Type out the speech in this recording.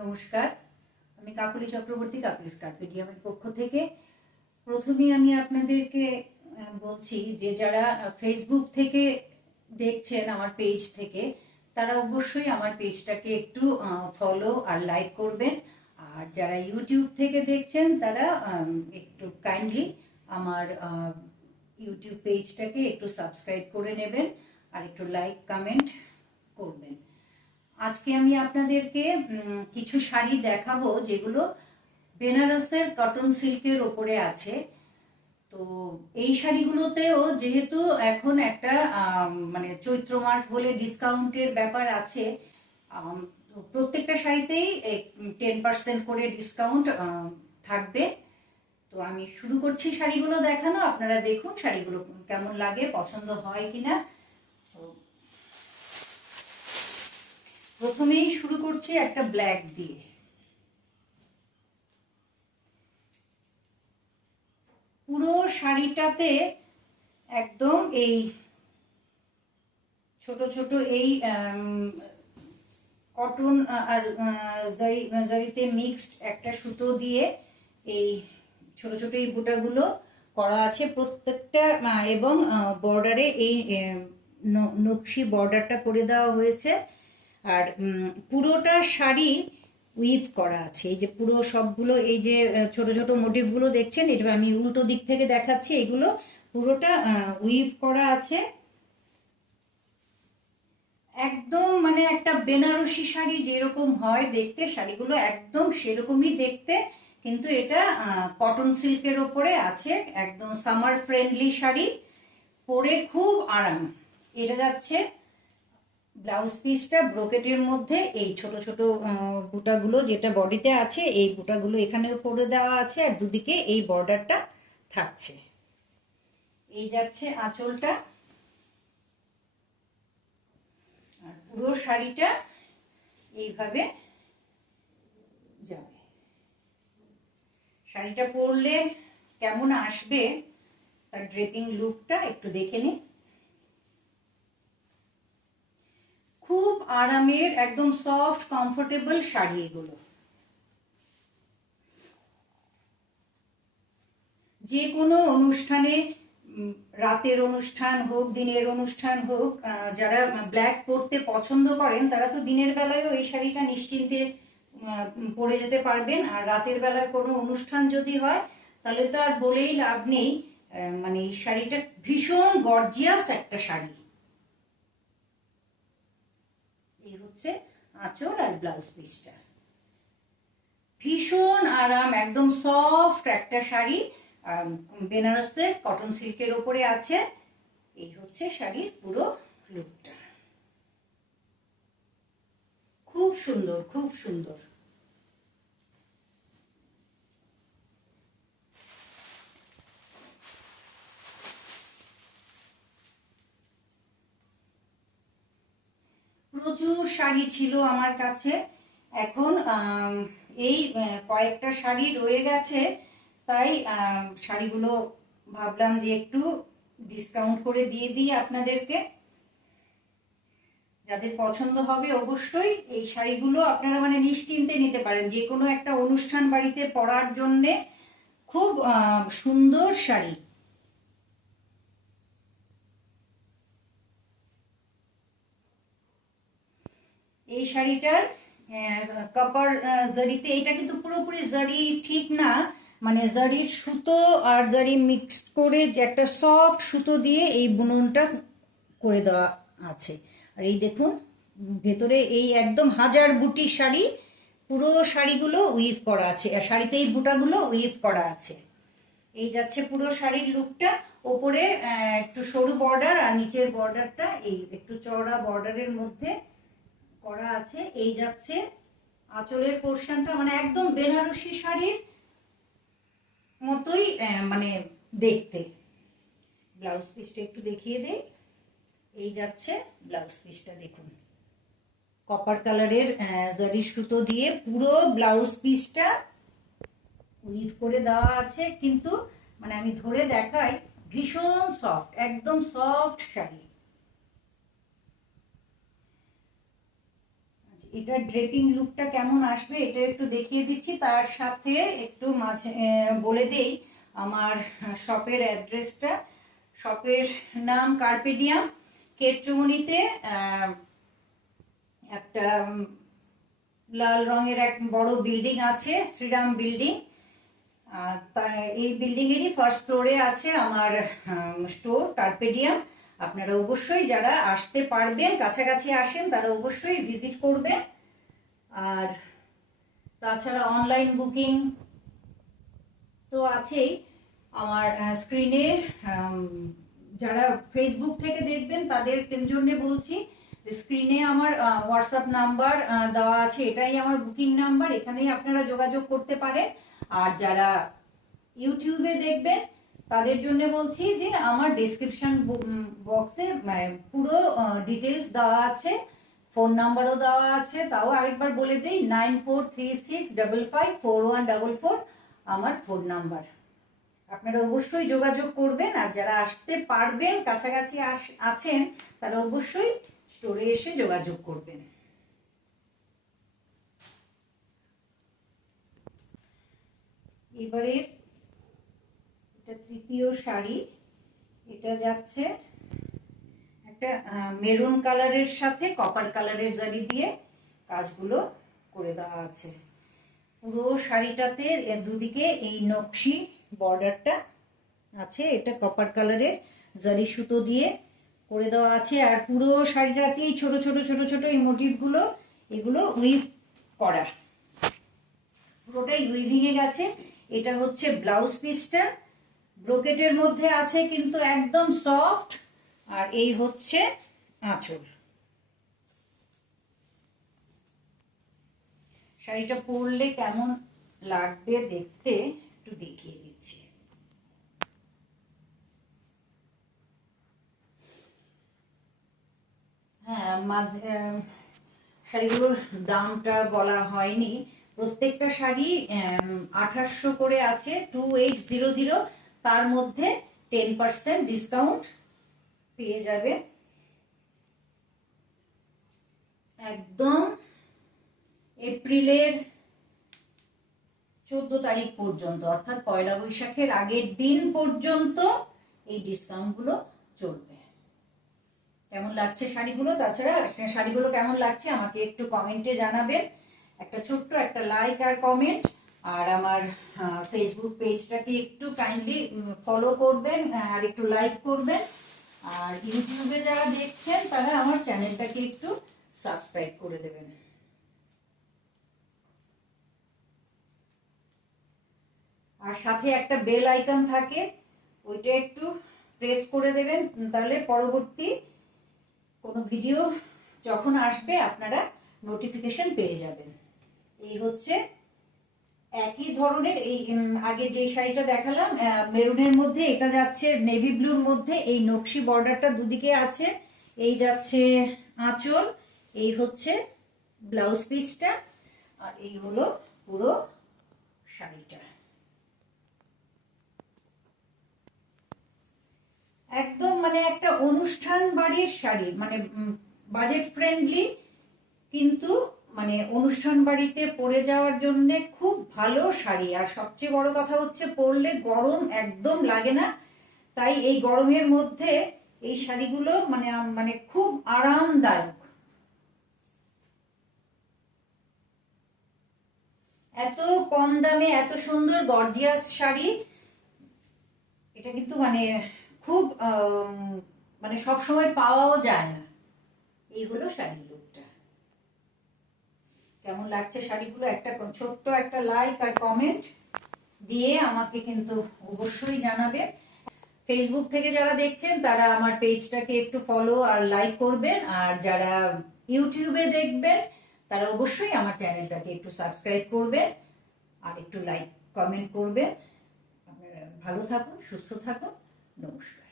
নমস্কার, আমি কাকুলি চক্রবর্তী, কাকুলি স্কার্ট মিডিয়ামের পক্ষ থেকে। প্রথমেই আমি আপনাদেরকে বলছি যে যারা ফেসবুক থেকে দেখছেন আমার পেজ থেকে, তারা অবশ্যই আমার পেজটাকে একটু ফলো আর লাইক করবেন। আর যারা ইউটিউব থেকে দেখছেন তারা একটু কাইন্ডলি আমার ইউটিউব পেজটাকে একটু সাবস্ক্রাইব করে নেবেন আর একটু লাইক কমেন্ট করবেন। আজকে আমি আপনাদেরকে কিছু শাড়ি দেখাবো যেগুলো বেনারসের কটন সিল্কের ওপরে আছে। তো এই শাড়িগুলোতেও যেহেতু এখন একটা মানে চৈত্র মাস বলে ডিসকাউন্টের ব্যাপার আছে, তো প্রত্যেকটা শাড়িতেই 10% করে ডিসকাউন্ট থাকবে। তো আমি শুরু করছি শাড়িগুলো দেখানো, আপনারা দেখুন শাড়িগুলো কেমন লাগে, পছন্দ হয় কিনা। তো প্রথমেই শুরু করছি একটা ব্ল্যাক দিয়ে। পুরো শাড়িটাতে একদম এই ছোট ছোট এই কটন আর জারিতে মিক্সড একটা সুতো দিয়ে এই ছোট ছোট এই বুটাগুলো করা আছে প্রত্যেকটা, এবং বর্ডারে এই নকশি বর্ডারটা করে দেওয়া হয়েছে। আর পুরোটা শাড়ি উইভ করা আছে। এই যে পুরো সবগুলো এই যে ছোট ছোট মোটিভগুলো দেখছেন, এটা আমি উল্টো দিক থেকে দেখাচ্ছি, এগুলো পুরোটা উইভ করা আছে। একদম মানে একটা বেনারসি শাড়ি যেরকম হয় দেখতে, শাড়িগুলো একদম সেরকমই দেখতে, কিন্তু এটা কটন সিল্কের ওপরে আছে। একদম সামার ফ্রেন্ডলি শাড়ি, পরে খুব আরাম। এটা যাচ্ছে ব্লাউজ পিসটা ব্রোকেটের মধ্যে এই ছোট ছোট বুটাগুলো যেটা বডিতে আছে, এই বুটাগুলো এখানেও করে দেওয়া আছে, আর দুদিকে এই বর্ডারটা থাকছে। এই যাচ্ছে আঁচলটা, আর পুরো শাড়িটা এইভাবে যাবে। শাড়িটা পরলে কেমন আসবে তার ড্রেপিং লুকটা একটু দেখে নিন। খুব আরামের একদম সফট কমফোর্টেবল শাড়ি এগুলো। যে কোনো অনুষ্ঠানে, রাতের অনুষ্ঠান হোক দিনের অনুষ্ঠান হোক, যারা ব্ল্যাক পরতে পছন্দ করেন তারা তো দিনের বেলায়ও এই শাড়িটা নিশ্চিন্তে পরে যেতে পারবেন। আর রাতের বেলার কোনো অনুষ্ঠান যদি হয় তাহলে তো আর বলেই লাভ নেই। মানে এই শাড়িটা ভীষণ গর্জিয়াস একটা শাড়ি। এই হচ্ছে আঁচল আর ব্লাউজ পিসটা। ভীষণ আরাম, একদম সফট একটা শাড়ি, বেনারসের কটন সিল্কের ওপরে আছে। এই হচ্ছে শাড়ির পুরো লুকটা। খুব সুন্দর, খুব সুন্দর। প্রচুর শাড়ি ছিল আমার কাছে, এখন এই কয়েকটা শাড়ি রয়ে গেছে, তাই শাড়িগুলো ভাবলাম যে একটু ডিসকাউন্ট করে দিয়ে দিই আপনাদেরকে। যাদের পছন্দ হবে অবশ্যই এই শাড়িগুলো আপনারা মানে নিশ্চিন্তে নিতে পারেন, যে কোনো একটা অনুষ্ঠান বাড়িতে পরার জন্যে খুব সুন্দর শাড়ি। এই শাড়িটার কপার জারিতে, এটা কিন্তু পুরোপুরি জারি ঠিক না, মানে জারির সুতো আর জারি মিক্স করে যে একটা সফট সুতো দিয়ে এই বুননটা করে দেওয়া আছে। আর এই দেখুন ভেতরে এই একদম হাজার বুটি শাড়ি, পুরো শাড়িগুলো উইভ করা আছে, আর শাড়িতে এই বুটাগুলো উইভ করা আছে। এই যাচ্ছে পুরো শাড়ির লুকটা। ওপরে একটু সরু বর্ডার আর নিচের বর্ডারটা এই একটু চওড়া বর্ডারের মধ্যে করা আছে। এই যাচ্ছে আঁচলের পোর্শনটা, মানে একদম বেনারসি শাড়ির মতোই মানে দেখতে। ব্লাউজ পিসটা একটু দেখিয়ে দেই। এই যাচ্ছে ব্লাউজ পিসটা, দেখুন কপার কালারের জারি সুতো দিয়ে পুরো ব্লাউজ পিসটা উইভ করে দেওয়া আছে, কিন্তু মানে আমি ধরে দেখাই, ভীষণ সফট, একদম সফট শাড়ি। এটা ড্রেপিং লুকটা কেমন আসবে এটা একটু দেখিয়ে দিচ্ছি, তার সাথে একটু মাঝে বলে দেই আমার শপের অ্যাড্রেসটা। শপের নাম কার্পেডিয়াম, কেট্রমনিতে একটা লাল রঙের এক বড় বিল্ডিং আছে, শ্রীরাম বিল্ডিং। এই বিল্ডিং এরই ফার্স্ট ফ্লোরে আছে আমার স্টোর কার্পেডিয়াম। আপনারা অবশ্যই যারা আসতে পারবেন, কাছাকাছি আসেন, তারা অবশ্যই ভিজিট করবেন। আর তাছাড়া অনলাইন বুকিং তো আছেই। আমার স্ক্রিনে যারা ফেসবুক থেকে দেখবেন তাদের জন্য বলছি যে স্ক্রিনে আমার হোয়াটসঅ্যাপ নাম্বার দেওয়া আছে, এটাই আমার বুকিং নাম্বার, এখানেই আপনারা যোগাযোগ করতে পারেন। আর যারা ইউটিউবে দেখবেন তাদের জন্য বলছি যে আমার ডেসক্রিপশন বক্সে পুরো ডিটেলস দেওয়া আছে, ফোন নাম্বারও দেওয়া আছে। তাও আরেকবার বলে দিই, 9436554144 আমার ফোন নাম্বার। আপনারা অবশ্যই যোগাযোগ করবেন। আর যারা আসতে পারবেন, কাছাকাছি আছেন, তারা অবশ্যই স্টোরে এসে যোগাযোগ করবেন। এবারে এটা তৃতীয় শাড়ি, এটা যাচ্ছে একটা মেরুন কালারের সাথে কপার কালারের জারি দিয়ে কাজগুলো করে দেওয়া আছে। পুরো শাড়িটাতে দুদিকে এই নকশি বর্ডারটা আছে, এটা কপার কালারের জারি সুতো দিয়ে করে দেওয়া আছে। আর পুরো শাড়িটাতেই ছোট ছোট ছোট ছোট এই মোটিভগুলো, এগুলো উইভ করা, পুরোটাই উইভিং এ গেছে। এটা হচ্ছে ব্লাউজ পিসটা, ব্রোকেটের মধ্যে আছে কিন্তু একদম সফট। আর এই হচ্ছে আঁচল। শাড়িটা পরলে কেমন লাগবে দেখতে একটু দেখিয়ে দিচ্ছি। হ্যাঁ, শাড়িগুলোর দামটা বলা হয়নি। প্রত্যেকটা শাড়ি 2800 করে আছে, 2800। তার মধ্যে 10% ডিসকাউন্ট পেয়ে যাবে একদম এপ্রিলের 14 তারিখ পর্যন্ত, অর্থাৎ পয়লা বৈশাখের আগের দিন পর্যন্ত এই ডিসকাউন্টগুলো চলবে। কেমন লাগছে শাড়িগুলো? তাছাড়া শাড়িগুলো কেমন লাগছে আমাকে একটু কমেন্টে জানাবেন, একটা ছোট্ট একটা লাইক আর কমেন্ট। আর আমার ফেসবুক পেজটাকে একটু কাইন্ডলি ফলো করবেন আর একটু লাইক করবেন। আর ইউটিউবে যারা দেখছেন তারা আমার চ্যানেলটাকে একটু সাবস্ক্রাইব করে দেবেন। আর সাথে একটা বেল আইকন থাকে, ওইটা একটু প্রেস করে দেবেন, তাহলে পরবর্তী কোনো ভিডিও যখন আসবে আপনারা নোটিফিকেশন পেয়ে যাবেন। এই হচ্ছে একই ধরনের, এই আগে যে শাড়িটা দেখালাম মেরুনের মধ্যে, এটা যাচ্ছে নেভি ব্লুর মধ্যে, এই নকশি বর্ডারটা দুদিকে আছে। এই যাচ্ছে আঁচল, এই হচ্ছে ব্লাউজ পিসটা, আর এই হলো পুরো শাড়িটা। একদম মানে একটা অনুষ্ঠান বাড়ির শাড়ি, মানে বাজেট ফ্রেন্ডলি, কিন্তু মানে অনুষ্ঠান বাড়িতে পরে যাওয়ার জন্য খুব ভালো শাড়ি। আর সবচেয়ে বড় কথা হচ্ছে পরলে গরম একদম লাগে না। তাই এই গরমের মধ্যে এই শাড়িগুলো মানে মানে খুব আরামদায়ক। এত কম দামে এত সুন্দর গর্জিয়াস শাড়ি, এটা কিন্তু মানে খুব মানে সবসময় পাওয়াও যায় না। এই হলো শাড়ির লুকটা। কেমন লাগছে শাড়িগুলো একটা ছোট্ট একটা লাইক আর কমেন্ট দিয়ে আমাকে কিন্তু অবশ্যই জানাবে। ফেসবুক থেকে যারা দেখছেন তারা আমার পেজটাকে একটু ফলো আর লাইক করবেন। আর যারা ইউটিউবে দেখবেন তারা অবশ্যই আমার চ্যানেলটাকে একটু সাবস্ক্রাইব করবেন আর একটু লাইক কমেন্ট করবেন। আপনারা ভালো থাকুন, সুস্থ থাকুন, নমস্কার।